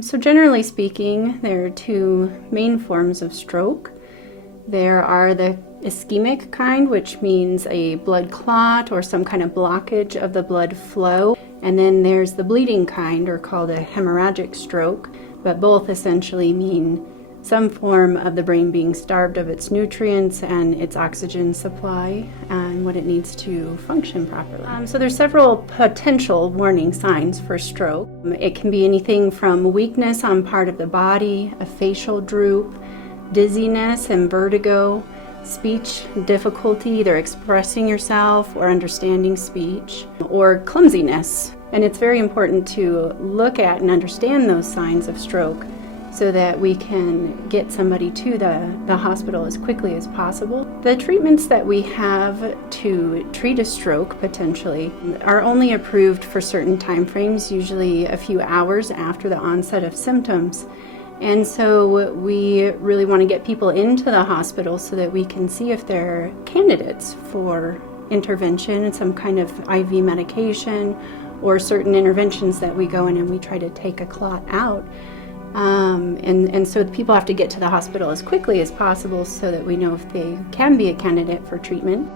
So generally speaking, there are two main forms of stroke. There are the ischemic kind, which means a blood clot or some kind of blockage of the blood flow. And then there's the bleeding kind, or called a hemorrhagic stroke, but both essentially mean some form of the brain being starved of its nutrients and its oxygen supply and what it needs to function properly. So there's several potential warning signs for stroke. It can be anything from weakness on part of the body, a facial droop, dizziness and vertigo, speech difficulty, either expressing yourself or understanding speech, or clumsiness. And it's very important to look at and understand those signs of stroke so that we can get somebody to the hospital as quickly as possible. The treatments that we have to treat a stroke potentially are only approved for certain time frames, usually a few hours after the onset of symptoms. And so we really want to get people into the hospital so that we can see if they're candidates for intervention, some kind of IV medication, or certain interventions that we go in and we try to take a clot out. And so people have to get to the hospital as quickly as possible so that we know if they can be a candidate for treatment.